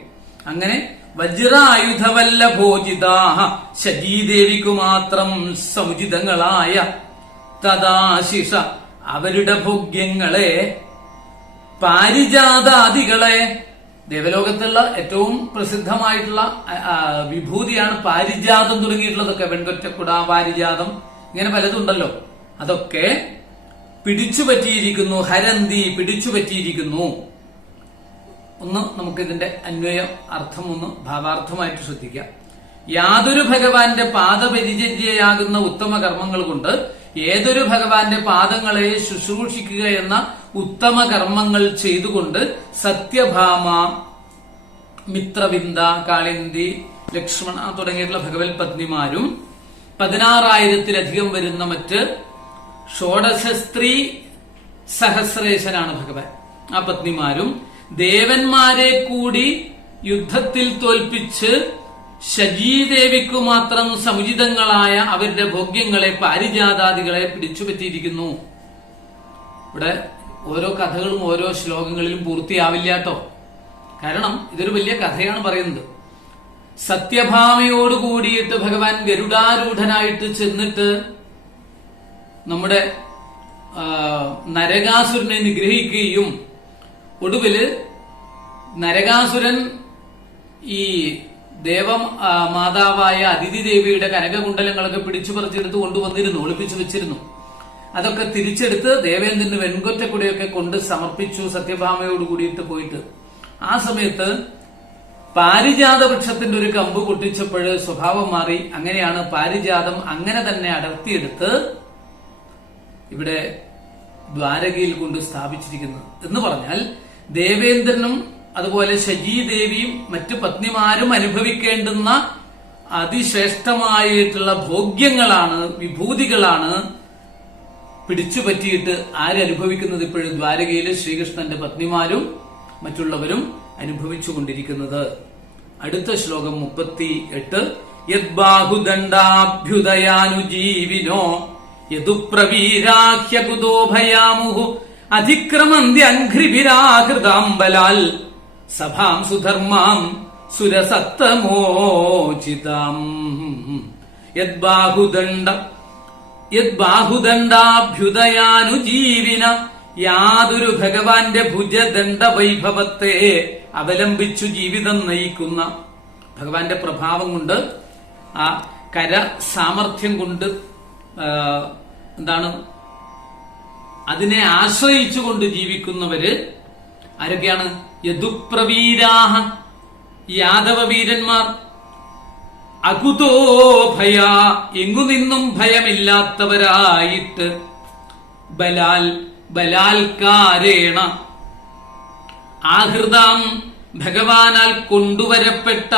അങ്ങനെ വജ്രായുധവല്ലഭോജിതാഹ ശചീദേവിക്കു മാത്രം സമുചിതങ്ങളായ തദാശിഷ അവരുടെ ഭോഗ്യങ്ങളെ പാരിജാതാദികളെ. ദേവലോകത്തുള്ള ഏറ്റവും പ്രസിദ്ധമായിട്ടുള്ള വിഭൂതിയാണ് പാരിജാതം തുടങ്ങിയിട്ടുള്ളതൊക്കെ. വെൺകൊറ്റക്കുട, പാരിജാതം, ഇങ്ങനെ പലതുണ്ടല്ലോ. അതൊക്കെ പിടിച്ചുപറ്റിയിരിക്കുന്നു. ഹരന്തി പിടിച്ചുപറ്റിയിരിക്കുന്നു. ഒന്ന് നമുക്കിതിന്റെ അന്വയ അർത്ഥം ഒന്ന് ഭാവാർത്ഥമായിട്ട് ശ്രദ്ധിക്കാം. യാതൊരു ഭഗവാന്റെ പാദപരിചര്യയാകുന്ന ഉത്തമ കർമ്മങ്ങൾ കൊണ്ട് ഏതൊരു ഭഗവാന്റെ പാദങ്ങളെ ശുശ്രൂഷിക്കുക എന്ന ഉത്തമ കർമ്മങ്ങൾ ചെയ്തുകൊണ്ട് സത്യഭാമ, മിത്രവിന്ദ, കാളിന്തി, ലക്ഷ്മണ തുടങ്ങിയിട്ടുള്ള ഭഗവത് പത്നിമാരും 16,000-ലധികം വരുന്ന മറ്റ് ഷോഡശസ്ത്രീ സഹസ്രേശനാണ് ഭഗവാൻ. ആ പത്നിമാരും ദേവന്മാരെ കൂടി യുദ്ധത്തിൽ തോൽപ്പിച്ച് ശചീദേവിക്കു മാത്രം സമുചിതങ്ങളായ അവരുടെ ഭോഗ്യങ്ങളെ പാരിജാതാദികളെ പിടിച്ചുപറ്റിയിരിക്കുന്നു. ഇവിടെ ഓരോ കഥകളും ഓരോ ശ്ലോകങ്ങളിലും പൂർത്തിയാവില്ല കേട്ടോ. കാരണം ഇതൊരു വലിയ കഥയാണ് പറയുന്നത്. സത്യഭാമയോട് കൂടിയിട്ട് ഭഗവാൻ ഗരുഡാരൂഢനായിട്ട് ചെന്നിട്ട് നമ്മുടെ നരകാസുരനെ നിഗ്രഹിക്കുകയും ഒടുവില് നരകാസുരൻ ഈ മാതാവായ അതിഥി ദേവിയുടെ കനകകുണ്ടലങ്ങളൊക്കെ പിടിച്ചു പറിച്ചെടുത്ത് കൊണ്ടുവന്നിരുന്നു, ഒളിപ്പിച്ചു വെച്ചിരുന്നു. അതൊക്കെ തിരിച്ചെടുത്ത് ദേവേന്ദ്രന് വെൺകൊറ്റക്കുടിയൊക്കെ കൊണ്ട് സമർപ്പിച്ചു സത്യഭാമയോട് കൂടിയിട്ട് പോയിട്ട്. ആ സമയത്ത് പാരിജാത വൃക്ഷത്തിന്റെ ഒരു കമ്പ് പൊട്ടിച്ചപ്പോൾ സ്വഭാവം മാറി. അങ്ങനെയാണ് പാരിജാതം അങ്ങനെ തന്നെ അടർത്തിയെടുത്ത് ഇവിടെ ദ്വാരകയിൽ കൊണ്ട് സ്ഥാപിച്ചിരിക്കുന്നത്. എന്ന് പറഞ്ഞാൽ ദേവേന്ദ്രനും അതുപോലെ ശചീദേവിയും മറ്റു പത്നിമാരും അനുഭവിക്കേണ്ടുന്ന അതിശ്രേഷ്ഠമായിട്ടുള്ള ഭോഗ്യങ്ങളാണ്, വിഭൂതികളാണ് പിടിച്ചുപറ്റിയിട്ട് ആരനുഭവിക്കുന്നത്? ഇപ്പോഴും ദ്വാരകയില് ശ്രീകൃഷ്ണന്റെ പത്നിമാരും മറ്റുള്ളവരും അനുഭവിച്ചുകൊണ്ടിരിക്കുന്നത്. അടുത്ത ശ്ലോകം 38. യദ്ബാഹുദണ്ഡാഭ്യുദയാനുജീവിനോ യദുപ്രവീരാഹ്യകുതോ ഭയാമുഹു അധിക്രമന്ത്യഘ്രിഭിരാഹൃതാംബലാൽ സഭാം സുധർമാം സുരസത്തമോചിതാം. യദ്ബാഹുദണ്ഡാഭ്യുദയാനുജീവിന യാതൊരു ഭഗവാന്റെ ഭുജദണ്ഡ വൈഭവത്തെ അവലംബിച്ചു ജീവിതം നയിക്കുന്ന, ഭഗവാന്റെ പ്രഭാവം കൊണ്ട് ആ കര സാമർഥ്യം കൊണ്ട് അതിനെ ആശ്രയിച്ചുകൊണ്ട് ജീവിക്കുന്നവര് ആരൊക്കെയാണ്? യദുപ്രവീരാഹ, യാദവ വീരന്മാർ. അകുതോ ഭയ, എങ്ങുനിന്നും ഭയമില്ലാത്തവരായിട്ട്. ബലാൽക്കാരേണ ആഹൃതാം, ഭഗവാനാൽ കൊണ്ടുവരപ്പെട്ട.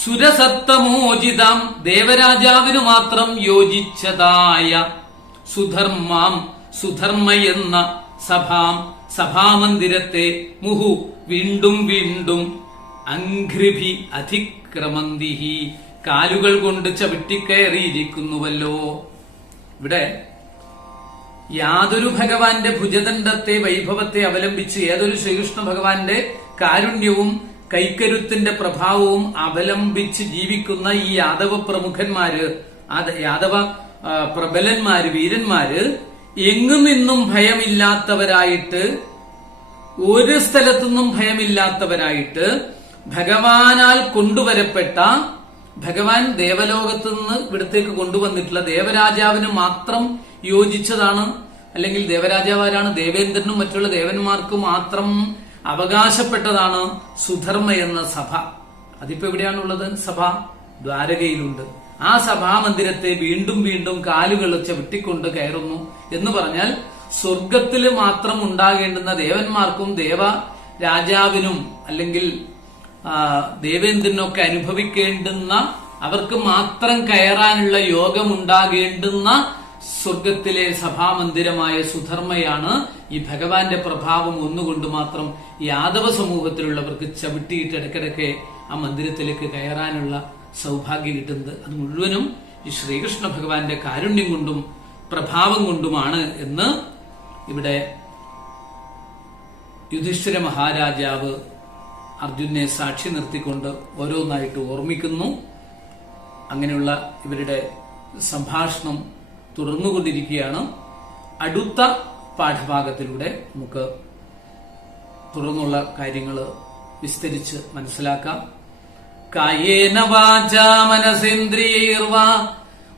സുരസത്തമോചിതാം, ദേവരാജാവിനു മാത്രം യോജിച്ചതായ. സുധർമാം, സുധർമ്മയെന്ന സഭാമന്ദിരത്തെ. മുഹു, വീണ്ടും വീണ്ടും. അംഘ്രിഭി അധിക്രമന്തിഹി, കാലുകൾ കൊണ്ട് ചവിട്ടിക്കയറിയിരിക്കുന്നുവല്ലോ. ഇവിടെ യാതൊരു ഭഗവാന്റെ ഭുജദണ്ഡത്തെ വൈഭവത്തെ അവലംബിച്ച്, ഏതൊരു ശ്രീകൃഷ്ണ ഭഗവാന്റെ കാരുണ്യവും കൈക്കരുത്തിന്റെ പ്രഭാവവും അവലംബിച്ച് ജീവിക്കുന്ന ഈ യാദവ പ്രമുഖന്മാര്, യാദവ പ്രബലന്മാര്, വീരന്മാര് എങ്ങും നിന്നും ഭയമില്ലാത്തവരായിട്ട്, ഒരു സ്ഥലത്തുനിന്നും ഭയമില്ലാത്തവരായിട്ട്, ഭഗവാനാൽ കൊണ്ടുവരപ്പെട്ട, ഭഗവാൻ ദേവലോകത്ത് നിന്ന് ഇവിടത്തേക്ക് കൊണ്ടുവന്നിട്ടുള്ള ദേവരാജാവിന് മാത്രം യോജിച്ചതാണ്. അല്ലെങ്കിൽ ദേവരാജാവാരാണ്? ദേവേന്ദ്രനും മറ്റുള്ള ദേവന്മാർക്ക് മാത്രം അവകാശപ്പെട്ടതാണ് സുധർമ്മ എന്ന സഭ. അതിപ്പോ എവിടെയാണുള്ളത്? സഭ ദ്വാരകയിലുണ്ട്. ആ സഭാമന്ദിരത്തെ വീണ്ടും വീണ്ടും കാലുകൾ ചവിട്ടിക്കൊണ്ട് കയറുന്നു എന്ന് പറഞ്ഞാൽ സ്വർഗത്തില് മാത്രം ഉണ്ടാകേണ്ടുന്ന ദേവന്മാർക്കും ദേവരാജാവിനും അല്ലെങ്കിൽ ദേവേന്ദ്രനൊക്കെ അനുഭവിക്കേണ്ടുന്ന, അവർക്ക് മാത്രം കയറാനുള്ള യോഗമുണ്ടാകേണ്ടുന്ന സ്വർഗത്തിലെ സഭാമന്ദിരമായ സുധർമ്മയാണ്. ഈ ഭഗവാന്റെ പ്രഭാവം ഒന്നുകൊണ്ട് മാത്രം യാദവ സമൂഹത്തിലുള്ളവർക്ക് ചവിട്ടിയിട്ട് ഇടയ്ക്കിടയ്ക്ക് ആ മന്ദിരത്തിലേക്ക് കയറാനുള്ള സൗഭാഗ്യം കിട്ടുന്നത്. അത് മുഴുവനും ഈ ശ്രീകൃഷ്ണ ഭഗവാന്റെ കാരുണ്യം കൊണ്ടും പ്രഭാവം കൊണ്ടുമാണ് എന്ന് ഇവിടെ യുധിഷ്ഠിര മഹാരാജാവ് അർജുനെ സാക്ഷി നിർത്തിക്കൊണ്ട് ഓരോന്നായിട്ട് ഓർമ്മിക്കുന്നു. അങ്ങനെയുള്ള ഇവരുടെ സംഭാഷണം തുടർന്നുകൊണ്ടിരിക്കുകയാണ്. അടുത്ത പാഠഭാഗത്തിലൂടെ നമുക്ക് തുടർന്നുള്ള കാര്യങ്ങൾ വിസ്തരിച്ച് മനസ്സിലാക്കാം. കായേന വാചാ മനസേന്ദ്രിയൈർവാ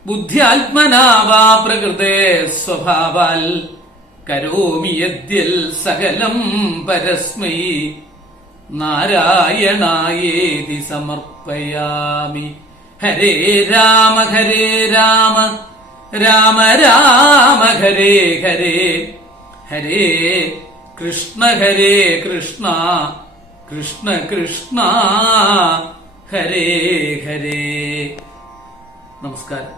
ബുദ്ധ്യാത്മനാ വാ പ്രകൃതേ സ്വഭാവാൽ കരോമി യദ്യൽ സകലം പരസ്മൈ നാരായണായേതി സമർപ്പയാമി. ഹരേ രാമ രാമ രാമ ഹരേ ഹരേ, ഹരേ കൃഷ്ണ കൃഷ്ണ കൃഷ്ണ ഹരേ ഹരേ. നമസ്കാരം.